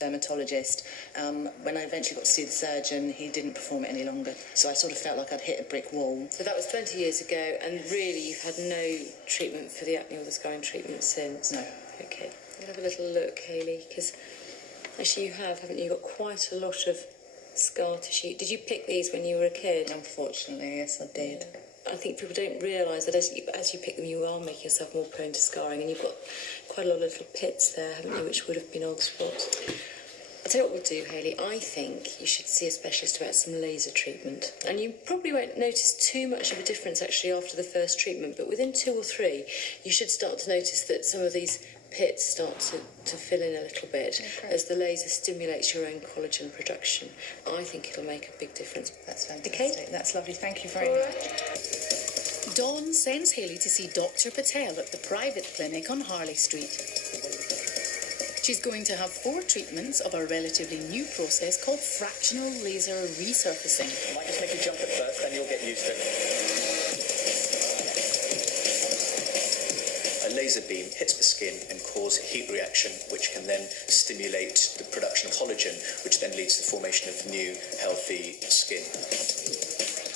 dermatologist. When I eventually got to see the surgeon, he didn't perform it any longer. So I sort of felt like I'd hit a brick wall. So that was 20 years ago, and really you've had no treatment for the acne or the scarring treatment since? No. Okay. We'll have a little look, Hayley, because actually you have, haven't you? You've got quite a lot of scar tissue. Did you pick these when you were a kid? Unfortunately, yes, I did. I think people don't realise that as you pick them, you are making yourself more prone to scarring, and you've got quite a lot of little pits there, haven't you, which would have been old spots. I'll tell you what we'll do, Hayley. I think you should see a specialist about some laser treatment. And you probably won't notice too much of a difference, actually, after the first treatment, but within 2 or 3, you should start to notice that some of these pits start to fill in a little bit as the laser stimulates your own collagen production. I think it'll make a big difference. That's fantastic. Okay? That's lovely. Thank you very much. Dawn sends Hayley to see Dr. Patel at the private clinic on Harley Street. She's going to have 4 treatments of a relatively new process called fractional laser resurfacing. I might just make you jump at first, then you'll get used to it. A laser beam hits the skin and causes a heat reaction, which can then stimulate the production of collagen, which then leads to the formation of new, healthy skin.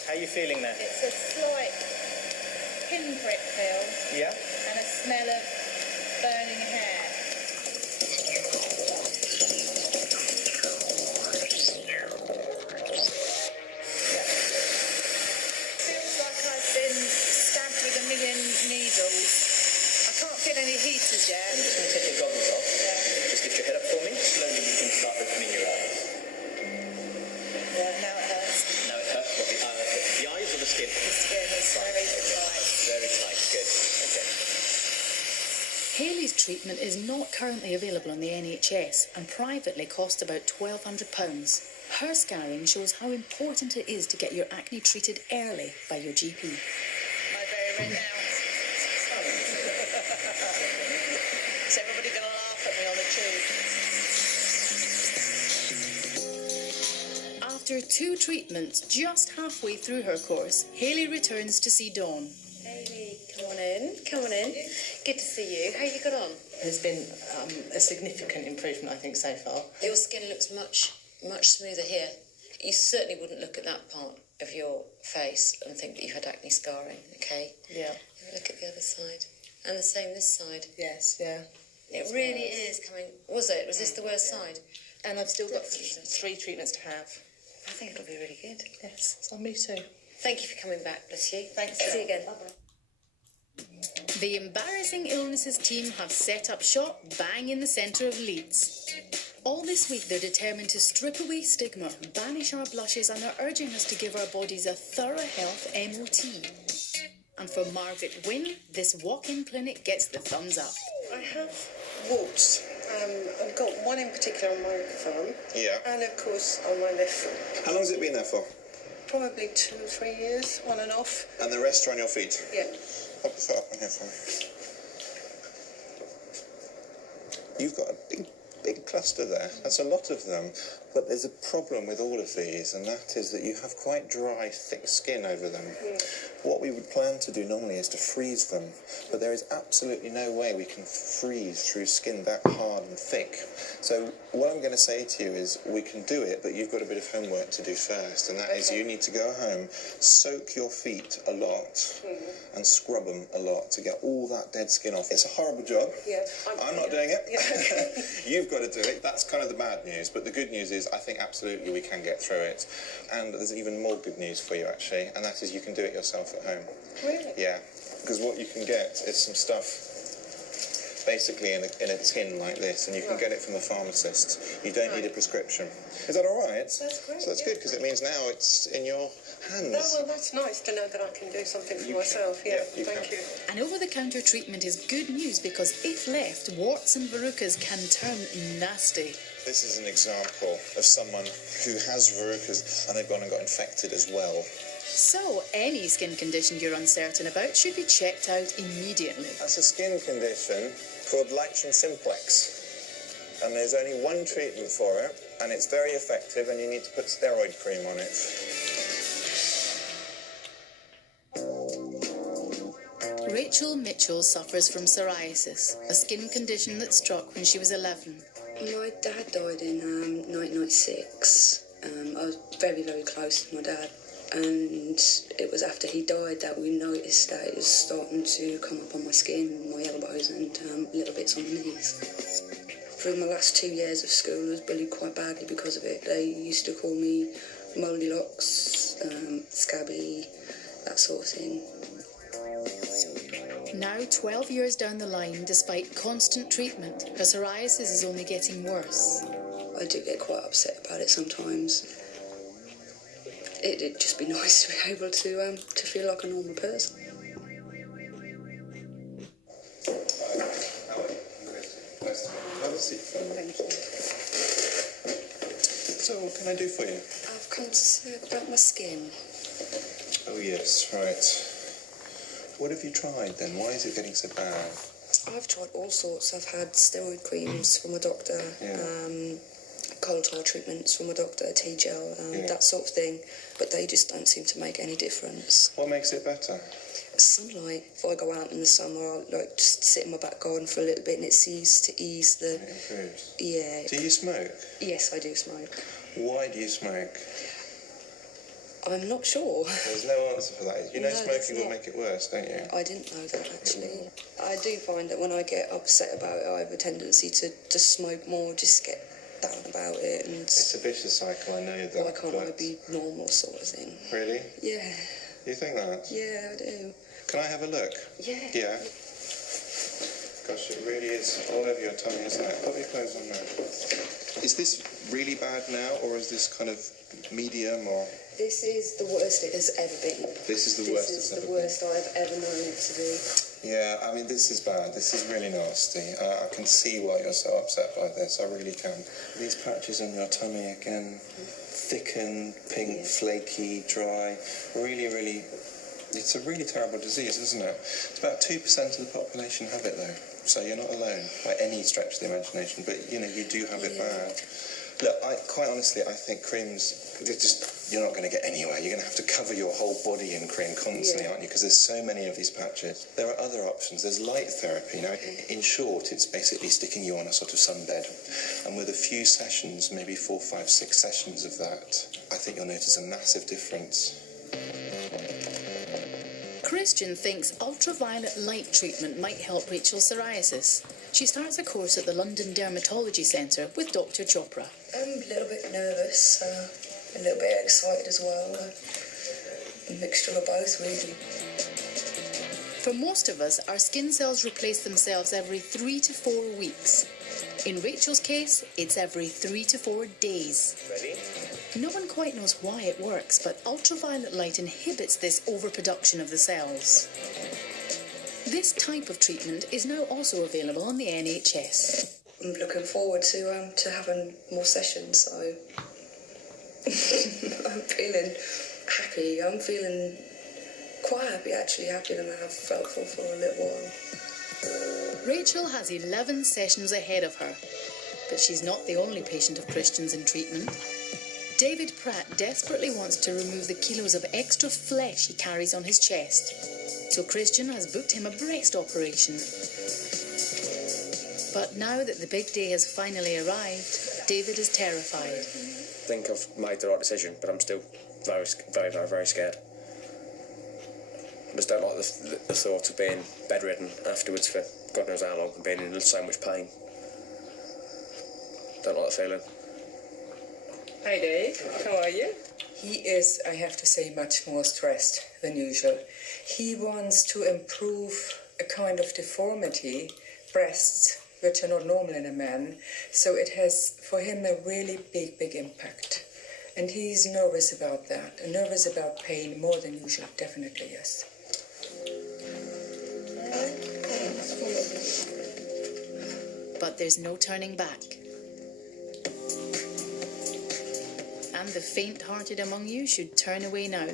How are you feeling there? It's a slight pinprick feel. Yeah? And a smell of burning hair. Feels like I've been stabbed with a million needles. I can't feel any heaters yet. I'm just going to take your goggles off. Yeah. Just lift your head up for me. Slowly you can start opening your eyes. Yeah, now it hurts. Now it hurts. What, the eyes or the skin? The skin is very tight. Very tight. Good. Okay. Hayley's treatment is not currently available on the NHS and privately costs about £1,200. Her scarring shows how important it is to get your acne treated early by your GP. My very red now. Is everybody going to laugh at me on the tube? After 2 treatments, just halfway through her course, Hayley returns to see Dawn. Hayley, come on in. Come on in. Good to see you. How you got on? There's been a significant improvement, I think, so far. Your skin looks much smoother here. You certainly wouldn't look at that part of your face and think that you had acne scarring, okay? Yeah. Have a look at the other side. And the same this side. Yes, yeah. It really is coming... Was it? Was this the worst side? And I've still got 3 treatments to have. I think it'll be really good. Yes, so me too. Thank you for coming back, bless you. Thanks. See you again. Bye-bye. The Embarrassing Illnesses team have set up shop bang in the centre of Leeds. All this week they're determined to strip away stigma, banish our blushes, and they're urging us to give our bodies a thorough health MOT. And for Margaret Wynne, this walk-in clinic gets the thumbs up. I have warts. I've got one in particular on my thumb. Yeah. And of course on my left foot. How long has it been there for? Probably 2 or 3 years, on and off. And the rest are on your feet? Yeah. Pop the foot up on here for me. You've got a big cluster there. That's a lot of them. But there's a problem with all of these, and that is that you have quite dry, thick skin over them. What we would plan to do normally is to freeze them, but there is absolutely no way we can freeze through skin that hard and thick. So what I'm going to say to you is we can do it, but you've got a bit of homework to do first, and that is you need to go home, soak your feet a lot, and scrub them a lot to get all that dead skin off. It's a horrible job. Yeah. I'm not doing it. Yeah. You've got to do it. That's kind of the bad news, but the good news is I think absolutely we can get through it. And there's even more good news for you, actually, and that is you can do it yourself at home. Really? Yeah, because what you can get is some stuff basically in a tin like this, and you can get it from a pharmacist. You don't need a prescription. Is that all right? That's great. So that's good, because it means now it's in your hands. Oh, well, that's nice to know that I can do something for myself. Yeah, thank you. An over-the-counter treatment is good news because if left, warts and verrucas can turn nasty. This is an example of someone who has verrucas and they've gone and got infected as well. So, any skin condition you're uncertain about should be checked out immediately. That's a skin condition called lichen simplex. And there's only one treatment for it, and it's very effective, and you need to put steroid cream on it. Rachel Mitchell suffers from psoriasis, a skin condition that struck when she was 11. My dad died in 1996. I was very, very close to my dad, and it was after he died that we noticed that it was starting to come up on my skin, my elbows, and little bits on my knees. Through my last 2 years of school, I was bullied quite badly because of it. They used to call me moldy locks, scabby, that sort of thing. Now, 12 years down the line, despite constant treatment, her psoriasis is only getting worse. I do get quite upset about it sometimes. It'd just be nice to be able to feel like a normal person. Thank you. So, what can I do for you? I've come to say about my skin. Oh, yes, right. What have you tried then? Why is it getting so bad? I've tried all sorts. I've had steroid creams from a doctor, coal tar treatments from a doctor, T-gel, that sort of thing. But they just don't seem to make any difference. What makes it better? Sunlight. If I go out in the summer, I'll just sit in my back garden for a little bit, and it seems to ease the. It improves. Yeah. Do you smoke? Yes, I do smoke. Why do you smoke? I'm not sure. There's no answer for that. You know, No, smoking will there's not. make it worse, don't you? I didn't know that, actually. I do find that when I get upset about it, I have a tendency to smoke more, just get down about it. And It's a vicious cycle, I know that. why can't I but- be normal, sort of thing? Really? Yeah, You think that? yeah, I do. Can I have a look? Yeah. Yeah. Gosh, it really is all over your tummy, isn't it? Put your clothes on now. Is this really bad now, or is this kind of medium, or...? This is the worst it has ever been. This is the worst This it's is ever the worst I've ever known it to be. Yeah, I mean, this is bad. This is really nasty. I can see why you're so upset by this. I really can. These patches on your tummy again, thickened, pink, flaky, dry. Really, really... It's a really terrible disease, isn't it? It's about 2% of the population have it, though. So you're not alone by any stretch of the imagination. But, you know, you do have it bad. Look, quite honestly, I think creams, you're not going to get anywhere. You're going to have to cover your whole body in cream constantly, aren't you? Because there's so many of these patches. There are other options. There's light therapy. Now, in short, it's basically sticking you on a sort of sunbed. And with a few sessions, maybe 4, 5, 6 sessions of that, I think you'll notice a massive difference. Christian thinks ultraviolet light treatment might help Rachel's psoriasis. She starts a course at the London Dermatology Centre with Dr. Chopra. I'm a little bit nervous, a little bit excited as well. A mixture of both, really. For most of us, our skin cells replace themselves every 3 to 4 weeks. In Rachel's case, it's every 3 to 4 days. Ready? No one quite knows why it works, but ultraviolet light inhibits this overproduction of the cells. This type of treatment is now also available on the NHS. I'm looking forward to having more sessions, so I'm feeling happy. I'm feeling quite happy, actually, happier than I have felt for a little while. Rachel has 11 sessions ahead of her, but she's not the only patient of Christian's in treatment. David Pratt desperately wants to remove the kilos of extra flesh he carries on his chest, so Christian has booked him a breast operation. But now that the big day has finally arrived, David is terrified. I think I've made the right decision, but I'm still very, very, very, very scared. I just don't like the thought of being bedridden afterwards for God knows how long and being in so much pain. Don't like the feeling. Hi Dave, how are you? He is, I have to say, much more stressed than usual. He wants to improve a kind of deformity, breasts, which are not normal in a man, so it has for him a really big impact. And he's nervous about that, and nervous about pain more than usual, definitely, yes. But there's no turning back. And the faint-hearted among you should turn away now.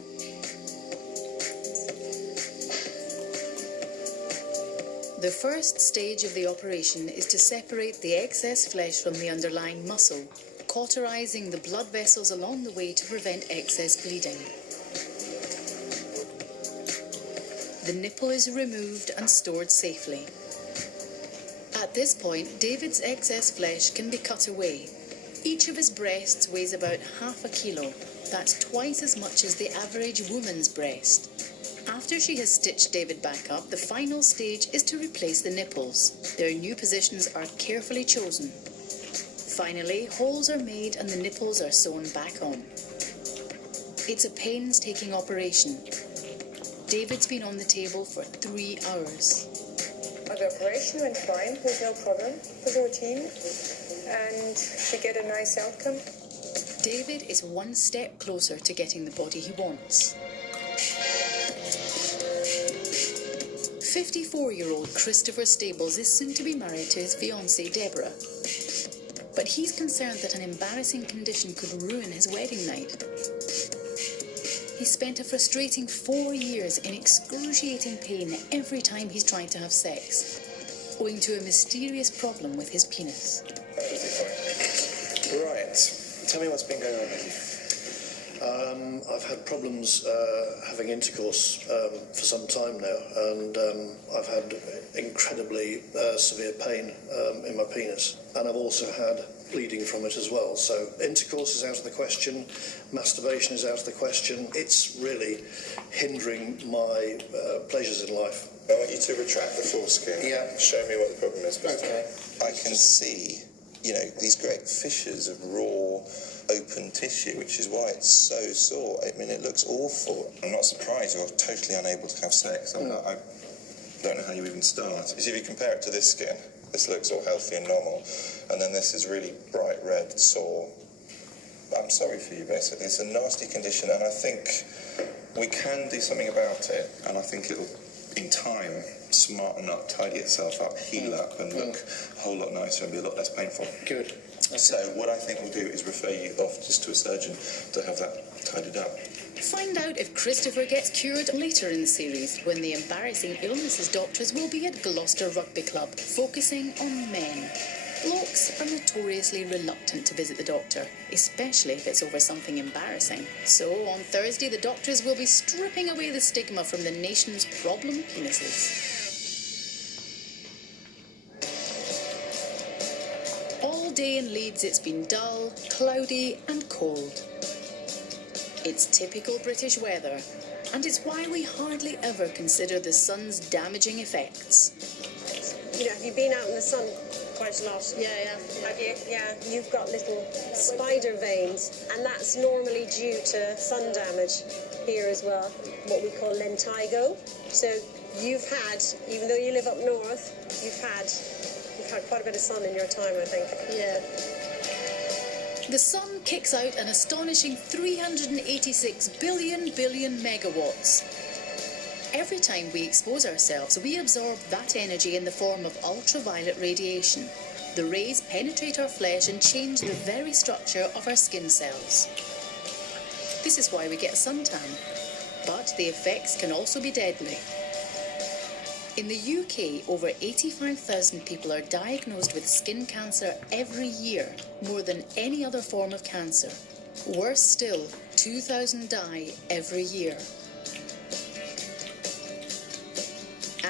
The first stage of the operation is to separate the excess flesh from the underlying muscle, cauterizing the blood vessels along the way to prevent excess bleeding. The nipple is removed and stored safely. At this point, David's excess flesh can be cut away. Each of his breasts weighs about half a kilo. That's twice as much as the average woman's breast. After she has stitched David back up, the final stage is to replace the nipples. Their new positions are carefully chosen. Finally, holes are made and the nipples are sewn back on. It's a painstaking operation. David's been on the table for 3 hours. The operation went fine. There's no problem with the routine. And we get a nice outcome. David is one step closer to getting the body he wants. 54-year-old Christopher Stables is soon to be married to his fiancée Deborah. But he's concerned that an embarrassing condition could ruin his wedding night. He spent a frustrating 4 years in excruciating pain every time he's tried to have sex, owing to a mysterious problem with his penis. Right. Tell me what's been going on with you. I've had problems having intercourse for some time now, and I've had incredibly severe pain in my penis, and I've also had bleeding from it as well. So intercourse is out of the question, masturbation is out of the question. It's really hindering my pleasures in life. I want you to retract the foreskin. Yeah. Show me what the problem is. Okay. I can see, you know, these great fissures of raw, open tissue, which is why it's so sore. I mean, it looks awful. I'm not surprised you're totally unable to have sex. I don't know how you even start. You see, if you compare it to this skin, this looks all healthy and normal, and then this is really bright red, sore. I'm sorry for you, basically. It's a nasty condition, and I think we can do something about it, and I think it'll, in time, smarten up, tidy itself up, heal up, and look a whole lot nicer and be a lot less painful. Good. So what I think we'll do is refer you off just to a surgeon to have that tidied up. Find out if Christopher gets cured later in the series, when the embarrassing illnesses doctors will be at Gloucester Rugby Club, focusing on men. Blokes are notoriously reluctant to visit the doctor, especially if it's over something embarrassing. So on Thursday, the doctors will be stripping away the stigma from the nation's problem penises. All day in Leeds, it's been dull, cloudy and cold. It's typical British weather, and it's why we hardly ever consider the sun's damaging effects. You know, have you been out in the sun quite a lot? Yeah. Have you? Yeah. You've got little spider veins, and that's normally due to sun damage here as well, what we call lentigo. So you've had, even though you live up north, you've had quite a bit of sun in your time, I think. Yeah. The sun kicks out an astonishing 386 billion megawatts. Every time we expose ourselves, we absorb that energy in the form of ultraviolet radiation. The rays penetrate our flesh and change the very structure of our skin cells. This is why we get a suntan. But the effects can also be deadly. In the UK, over 85,000 people are diagnosed with skin cancer every year, more than any other form of cancer. Worse still, 2,000 die every year.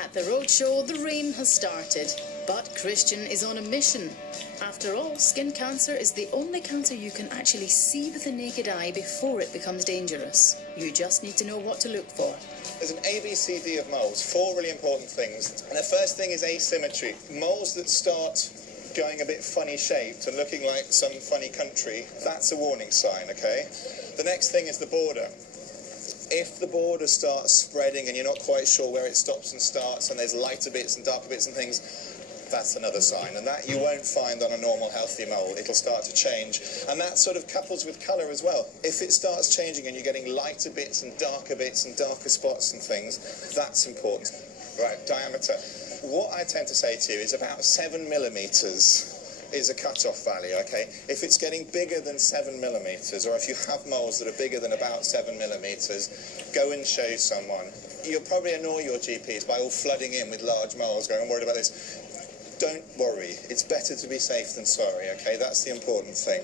At the roadshow, the rain has started, but Christian is on a mission. After all, skin cancer is the only cancer you can actually see with the naked eye before it becomes dangerous. You just need to know what to look for. There's an ABCD of moles, 4 really important things. And the first thing is asymmetry. Moles that start going a bit funny shaped and looking like some funny country, that's a warning sign, okay? The next thing is the border. If the border starts spreading and you're not quite sure where it stops and starts, and there's lighter bits and darker bits and things, that's another sign, and that you won't find on a normal healthy mole. It'll start to change, and that sort of couples with colour as well. If it starts changing and you're getting lighter bits and darker spots and things, that's important. Right, diameter. What I tend to say to you is about 7 millimetres is a cut-off value, okay? If it's getting bigger than 7 millimetres, or if you have moles that are bigger than about 7 millimetres, go and show someone. You'll probably annoy your GPs by all flooding in with large moles, going, I'm worried about this. Don't worry. It's better to be safe than sorry, okay? That's the important thing.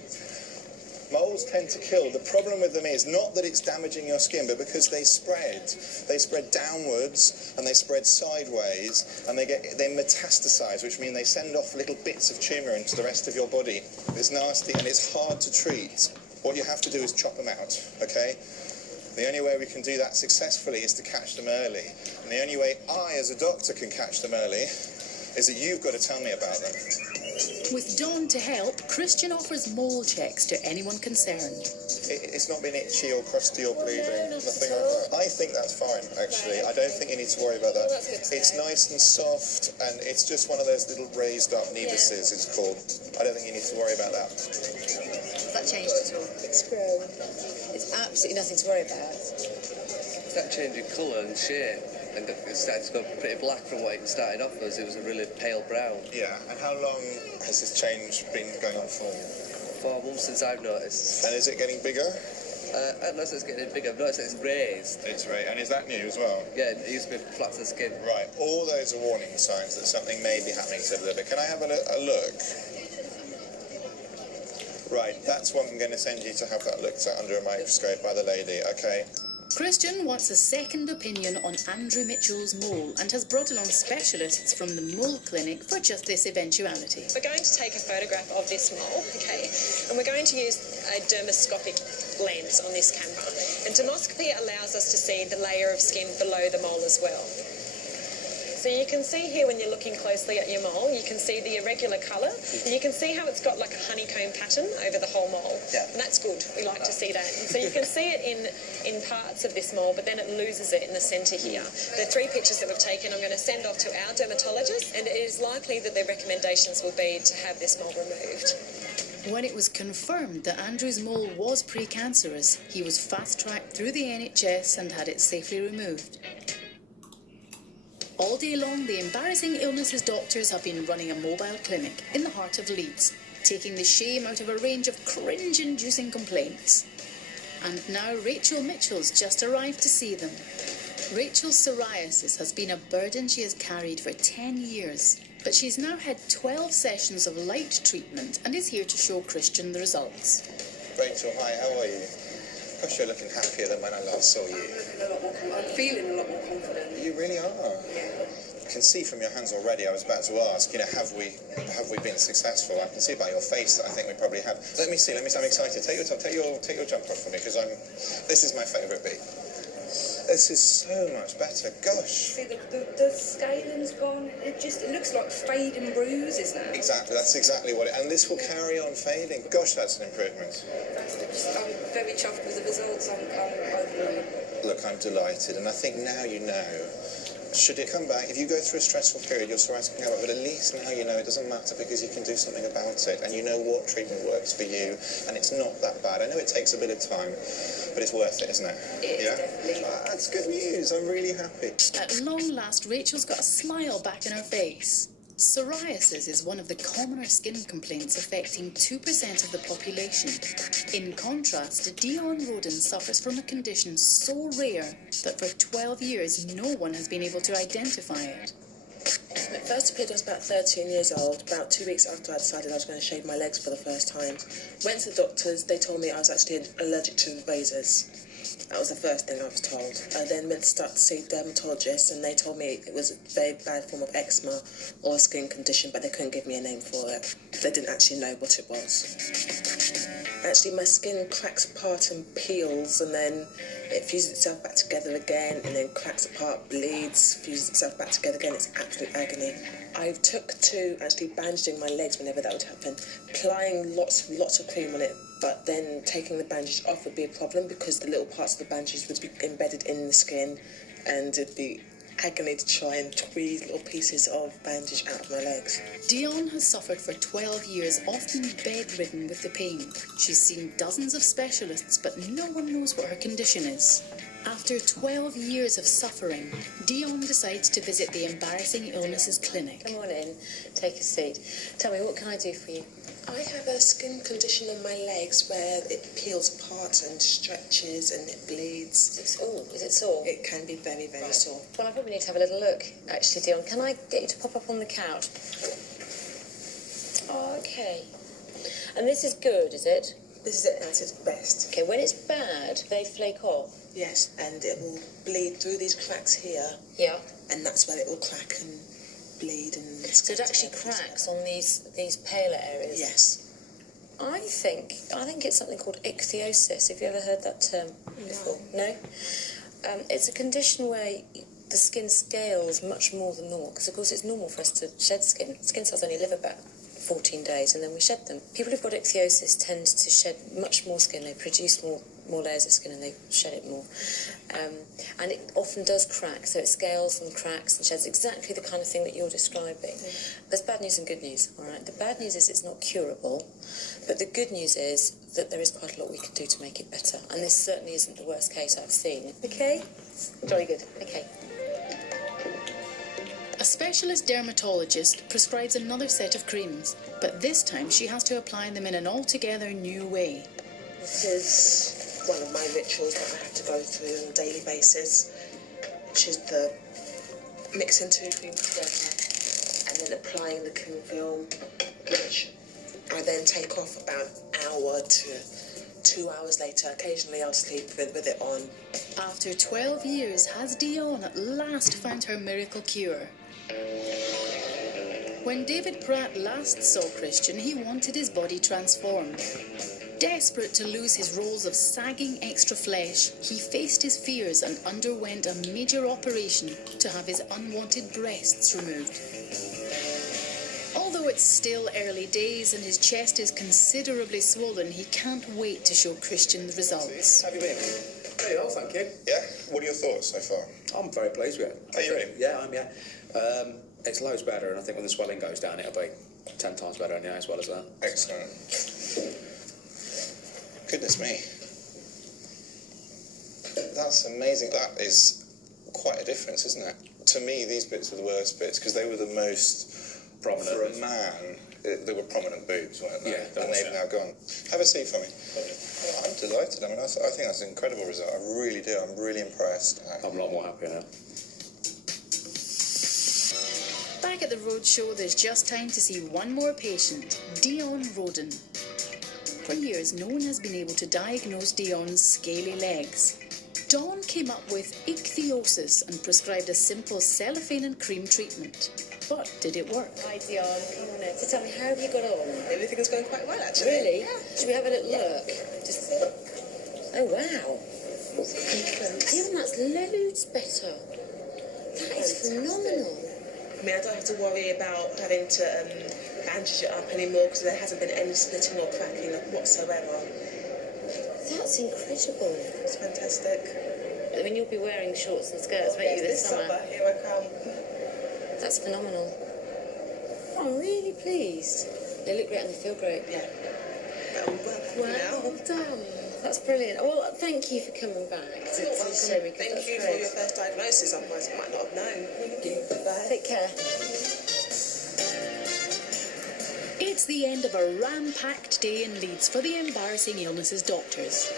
Moles tend to kill. The problem with them is not that it's damaging your skin, but because they spread. They spread downwards and they spread sideways, and they metastasize, which means they send off little bits of tumour into the rest of your body. It's nasty and it's hard to treat. What you have to do is chop them out, okay? The only way we can do that successfully is to catch them early. And the only way I, as a doctor, can catch them early is that you've got to tell me about them. With Dawn to help, Christian offers mole checks to anyone concerned. It's not been itchy or crusty or bleeding, nothing like that. I think that's fine, actually. I don't think you need to worry about that. It's nice and soft, and it's just one of those little raised up nebuses, it's called. I don't think you need to worry about that. Has that changed at all? It's grown. It's absolutely nothing to worry about. It's that change in colour and shape, and it started to go pretty black from what it started off as. It was a really pale brown. Yeah, and how long has this change been going on for? 4 months since I've noticed. And is it getting bigger? I don't notice it's getting bigger. I've noticed it's raised. It's raised. And is that new as well? Yeah, it used to be flat to the skin. Right, all those are warning signs that something may be happening to the liver. Can I have a look? Right, that's what I'm going to send you to have that looked at under a microscope by the lady, okay? Christian wants a second opinion on Andrew Mitchell's mole and has brought along specialists from the mole clinic for just this eventuality. We're going to take a photograph of this mole, okay, and we're going to use a dermoscopic lens on this camera. And dermoscopy allows us to see the layer of skin below the mole as well. So you can see here when you're looking closely at your mole, you can see the irregular colour, and you can see how it's got like a honeycomb pattern over the whole mole. Yeah. And that's good. We like to see that. And so you can see it in parts of this mole, but then it loses it in the centre here. The 3 pictures that we've taken, I'm going to send off to our dermatologist, and it is likely that their recommendations will be to have this mole removed. When it was confirmed that Andrew's mole was precancerous, he was fast-tracked through the NHS and had it safely removed. All day long, the Embarrassing Illnesses doctors have been running a mobile clinic in the heart of Leeds, taking the shame out of a range of cringe-inducing complaints. And now Rachel Mitchell's just arrived to see them. Rachel's psoriasis has been a burden she has carried for 10 years, but she's now had 12 sessions of light treatment and is here to show Christian the results. Rachel, hi, how are you? Gosh, you're looking happier than when I last saw you. I'm feeling a lot more confident. You really are. I can see from your hands already. I was about to ask, have we been successful? I can see by your face that I think we probably have. Let me see. I'm excited. Take your jump off for me, because this is my favourite bit. This is so much better. Gosh. See, the scaling's gone. It looks like fading bruises now. Exactly. That's exactly what it. And this will carry on fading. Gosh, that's an improvement. I'm very chuffed with the results. Look, I'm delighted, and I think now you know. Should it come back, if you go through a stressful period, your psoriasis can come back, but at least now you know it doesn't matter, because you can do something about it, and you know what treatment works for you, and it's not that bad. I know it takes a bit of time, but it's worth it, isn't it? Definitely. That's good news. I'm really happy. At long last, Rachel's got a smile back in her face. Psoriasis is one of the commoner skin complaints affecting 2% of the population. In contrast, Dion Roden suffers from a condition so rare that for 12 years no one has been able to identify it. It first appeared when I was about 13 years old, about 2 weeks after I decided I was going to shave my legs for the first time. Went to the doctors, they told me I was actually allergic to razors. That was the first thing I was told. I then went to start to see dermatologists, and they told me it was a very bad form of eczema or a skin condition, but they couldn't give me a name for it. They didn't actually know what it was. Actually, my skin cracks apart and peels, and then it fuses itself back together again, and then cracks apart, bleeds, fuses itself back together again. It's absolute agony. I took to actually bandaging my legs whenever that would happen, applying lots of cream on it, but then taking the bandage off would be a problem because the little parts of the bandage would be embedded in the skin, and it'd be agony to try and squeeze little pieces of bandage out of my legs. Dion has suffered for 12 years, often bedridden with the pain. She's seen dozens of specialists, but no one knows what her condition is. After 12 years of suffering, Dion decides to visit the Embarrassing Illnesses clinic. Come on in, take a seat. Tell me, what can I do for you? I have a skin condition on my legs where it peels apart and stretches and it bleeds. Is it sore? It can be very, very sore. Well, I probably need to have a little look, actually, Dion. Can I get you to pop up on the couch? Oh, okay. And this is good, is it? This is it at its best. Okay, when it's bad, they flake off. Yes, and it will bleed through these cracks here. Yeah. And that's where it will crack and bleed and... So it actually cracks on these paler areas? Yes. I think it's something called ichthyosis. Have you ever heard that term before? No? It's a condition where the skin scales much more than normal, because of course it's normal for us to shed skin. Skin cells only live about 14 days and then we shed them. People who've got ichthyosis tend to shed much more skin. They produce more layers of skin and they shed it more. And it often does crack, so it scales and cracks and sheds exactly the kind of thing that you're describing. There's bad news and good news, all right? The bad news is it's not curable, but the good news is that there is quite a lot we can do to make it better. And this certainly isn't the worst case I've seen. Okay? Very good. Okay. A specialist dermatologist prescribes another set of creams, but this time she has to apply them in an altogether new way. This is one of my rituals that I have to go through on a daily basis, which is the mixing 2 creams together and then applying the cream film, which I then take off about an hour to 2 hours later. Occasionally I'll sleep with it on. After 12 years, has Dion at last found her miracle cure? When David Pratt last saw Christian, he wanted his body transformed. Desperate to lose his rolls of sagging extra flesh, he faced his fears and underwent a major operation to have his unwanted breasts removed. Although it's still early days and his chest is considerably swollen, he can't wait to show Christian the results. How have you been? Very well, thank you. Yeah? What are your thoughts so far? I'm very pleased with it. Are you really? Yeah, I am, yeah. It's loads better, and I think when the swelling goes down, it'll be 10 times better anyway, as well as that. Excellent. Goodness me. That's amazing. That is quite a difference, isn't it? To me, these bits were the worst bits, because they were the most prominent. For a man, they were prominent boobs, weren't they? Yeah. And they've now gone. Have a seat for me. I'm delighted. I mean, I think that's an incredible result. I really do. I'm really impressed. I'm a lot more happy now. Back at the roadshow, there's just time to see one more patient, Dion Roden. For years, no one has been able to diagnose Dion's scaly legs. Dawn came up with ichthyosis and prescribed a simple cellophane and cream treatment. But did it work? Hi, Dion. Come on in. So tell me, how have you got on? Everything is going quite well, actually. Really? Yeah. Should we have a little look? Just... Oh, wow. Dion, that's loads better. That is phenomenal. I mean, I don't have to worry about having to bandage it up anymore because there hasn't been any splitting or cracking whatsoever. That's incredible. It's fantastic. I mean, you'll be wearing shorts and skirts, won't you, this summer? Here I come. That's phenomenal. I'm really pleased. They look great and they feel great. Yeah. Well done. That's brilliant. Well, thank you for coming back to show me. Thank you for your first diagnosis, otherwise I might not have known. Thank you. Bye. Take care. It's the end of a ram-packed day in Leeds for the Embarrassing Illnesses doctors.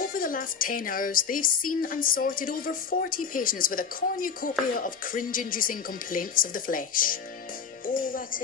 Over the last 10 hours, they've seen and sorted over 40 patients with a cornucopia of cringe-inducing complaints of the flesh. All that is